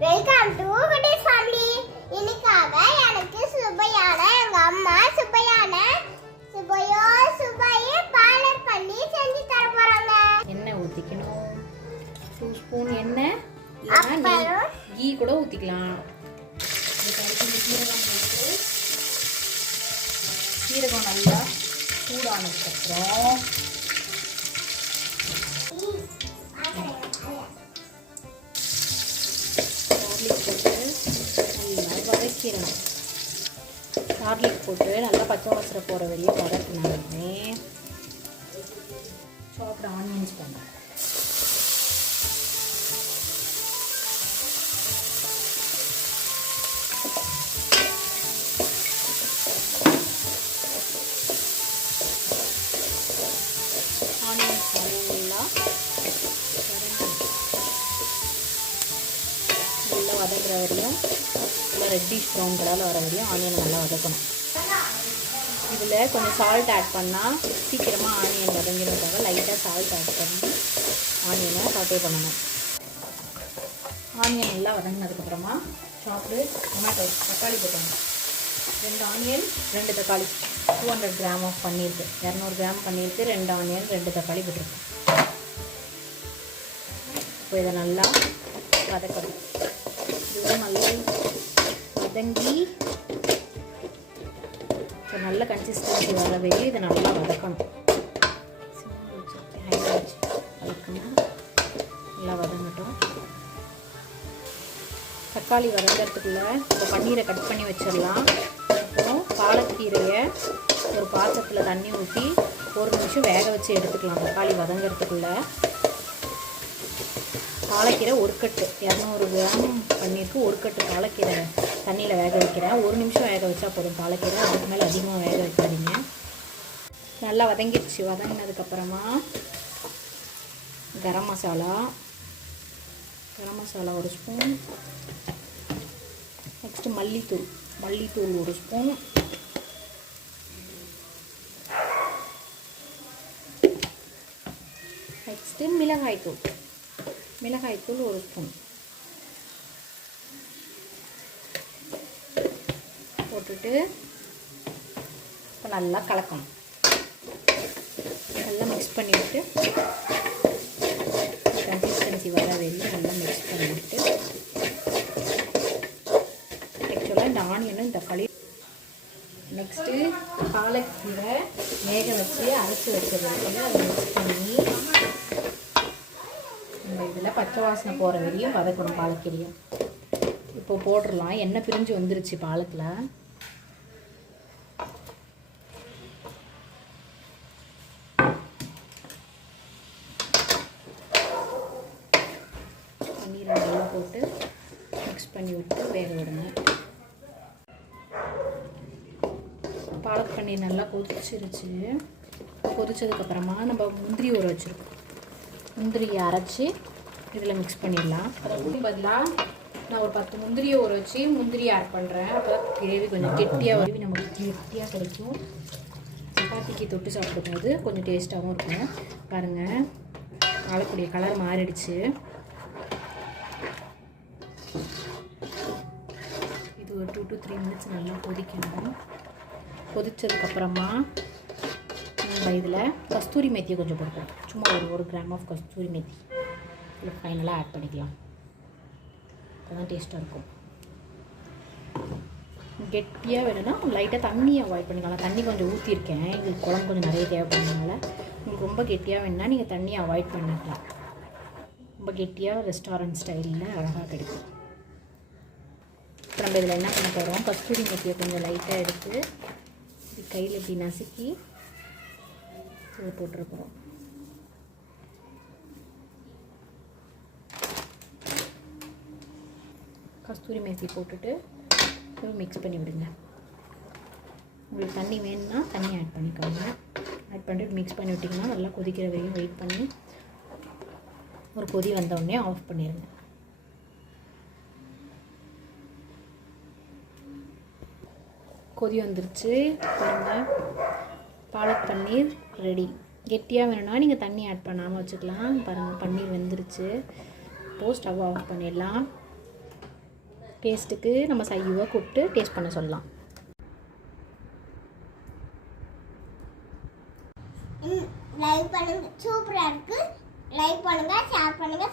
Welcome to குட்டீஸ் family. இன்னைக்காக எனக்கு சுபையான எங்க அம்மா சுபையை பாலர் பண்ணி செஞ்சு தர போறாங்க. எண்ணெய் ஊத்திக்கணும். 2 ஸ்பூன் எண்ணெய், இல்லைன்னா கீ கூட ஊத்திக்கலாம். சீரகம் நல்லா சூடானதுக்கப்புறம் வதக்கிடணும். கார்லிக் போட்டு நல்லா பச்சை வாசனை போகிற வரையும் வதக்கினாலுமே சாப்பிட ஆனியன்ஸ் பண்ணணும். ஆனியன்ஸ் நல்லா வதங்குற வரையும் நல்லா ரெட்டிஷ் ப்ரௌன் கலரில் வர வரையும் ஆனியன் நல்லா வதக்கணும். இதில் கொஞ்சம் சால்ட் ஆட் பண்ணால் சீக்கிரமாக ஆனியன் வதங்கிறதுக்காக லைட்டாக சால்ட் ஆட் பண்ணி ஆனியனை சாட்டே பண்ணணும். ஆனியன் நல்லா வதங்கினதுக்கப்புறமா சாப்பிட்டு டொமேட்டோ தக்காளி போட்டணும். 2 ஆனியன் 2 தக்காளி, 200 கிராம் ஆஃப் பன்னீருக்கு, 200 கிராம் பன்னீருக்கு 2 ஆனியன் 2 தக்காளி போட்டிருக்கேன். இப்போ இதை நல்லா வதக்கணும். இதுவும் நல்லா வதங்கி நல்ல கன்சிஸ்டன்சி வர வரையும் இதை நல்லா வதக்கணும். வதக்கணும், நல்லா வதங்கட்டும். தக்காளி வதங்கிறதுக்குள்ளே இப்போ பன்னீரை கட் பண்ணி வச்சிடலாம். அப்புறம் பாலக்கீரையை ஒரு பாத்திரத்தில் தண்ணி ஊற்றி 1 நிமிஷம் வேக வச்சு எடுத்துக்கலாம். தக்காளி வதங்கிறதுக்குள்ளே பாலக்கீரை 1 கட்டு, 200 கிராம் பன்னீருக்கு 1 கட்டு பாலக்கீரை தண்ணியில் வேக வைக்கிறேன். 1 நிமிஷம் வேக வச்சா போதும் பாலக்கீரை, அதுக்கு மேலே அதிகமாக வேக வைக்காதீங்க. நல்லா வதங்கிடுச்சு. வதங்கினதுக்கப்புறமா கரம் மசாலா 1 ஸ்பூன், நெக்ஸ்ட்டு மல்லித்தூள் 1 ஸ்பூன், நெக்ஸ்ட்டு மிளகாய்த்தூள் 1 ஸ்பூன் போட்டுட்டு இப்போ நல்லா கலக்கணும். நல்லா மிக்ஸ் பண்ணிவிட்டு கன்சிஸ்டன்சி வர வரையும் நல்லா மிக்ஸ் பண்ணிவிட்டு ஆக்சுவலாக இந்த ஆனியனும் தக்காளி நெக்ஸ்ட்டு பாலக்கீரை வேக வச்சு அரைச்சி வச்சது அதை மிக்ஸ் பண்ணி இந்த இதில் பச்சை வாசனை போகிற வரையும் வதக்கணும் பாலக்கீரையும். இப்போ போட்டுடலாம். எண்ணெய் பிரிஞ்சு வந்துருச்சு பாலத்தில். பன்னீரை நல்லா போட்டு மிக்ஸ் பண்ணி விட்டு வேக விடுங்க. பாலக் பன்னீர் நல்லா கொதிச்சிருச்சு. கொதிச்சதுக்கப்புறமா நம்ம முந்திரி ஊற வச்சுருக்கோம். முந்திரியை அரைச்சி இதில் மிக்ஸ் பண்ணிடலாம். அதுக்கு பதிலாக நான் ஒரு 10 முந்திரியை ஊற வச்சு முந்திரியை ஆட் பண்ணுறேன். அப்போ கிரேவி கொஞ்சம் கெட்டியாக வரும், நமக்கு கெட்டியாக கிடைக்கும். சப்பாத்திக்கு தொட்டு சாப்பிடும்போது கொஞ்சம் டேஸ்ட்டாகவும் இருக்கும். பாருங்கள், வாழைக்கூடிய கலர் மாறிடுச்சு. இது ஒரு 2 to 3 மினிட்ஸ் நல்லா கொதிக்கணும். கொதித்ததுக்கப்புறமா நம்ம இதில் கஸ்தூரி மேத்தியை கொஞ்சம் போடுறோம். சும்மா ஒரு கிராம் ஆஃப் கஸ்தூரி மேத்தி இதில் ஃபைனலாக ஆட் பண்ணிக்கலாம். அதுதான் டேஸ்ட்டாக இருக்கும். கெட்டியாக வேணும்னா லைட்டாக தண்ணியை அவாய்ட் பண்ணிக்கலாம். தண்ணி கொஞ்சம் ஊற்றிருக்கேன், எங்களுக்கு குழம்பு கொஞ்சம் நிறைய தேவைப்படுறதுனால. உங்களுக்கு ரொம்ப கெட்டியாக வேணுன்னா நீங்கள் தண்ணியை அவாய்ட் பண்ணிக்கலாம். ரொம்ப கெட்டியாக ரெஸ்டாரண்ட் ஸ்டைலில் அழகாக கிடைக்கும். இப்போ நம்ம இதில் என்ன பண்ண போகிறோம், கஸ்தூரி மேத்தியை கொஞ்சம் லைட்டாக எடுத்து இது கையில் இப்படி நசுக்கி இதை போட்டுருக்குறோம். கஸ்தூரி மேத்தி போட்டுட்டு மிக்ஸ் பண்ணி விடுங்க. உங்களுக்கு தண்ணி வேணும்னா தண்ணி ஆட் பண்ணிக்கோங்க. ஆட் பண்ணிட்டு மிக்ஸ் பண்ணி விட்டிங்கன்னா நல்லா கொதிக்கிற வரையும் வெயிட் பண்ணி ஒரு கொதி வந்தோடனே ஆஃப் பண்ணிடுங்க. கொதி வந்துருச்சு பாருங்கள். பாலக் பன்னீர் ரெடி. கெட்டியாக வேணும்னா நீங்கள் தண்ணி ஆட் பண்ணாமல் வச்சுக்கலாம். பாருங்கள், பன்னீர் வெந்துருச்சு. இப்போது ஸ்டவ் ஆஃப் பண்ணிடலாம். டேஸ்ட்டுக்கு நம்ம சையுவை கூப்பிட்டு டேஸ்ட் பண்ண சொல்லலாம். லைக் பண்ணுங்க, சூப்பரா இருக்கு. லைக் பண்ணுங்க, ஷேர் பண்ணுங்க,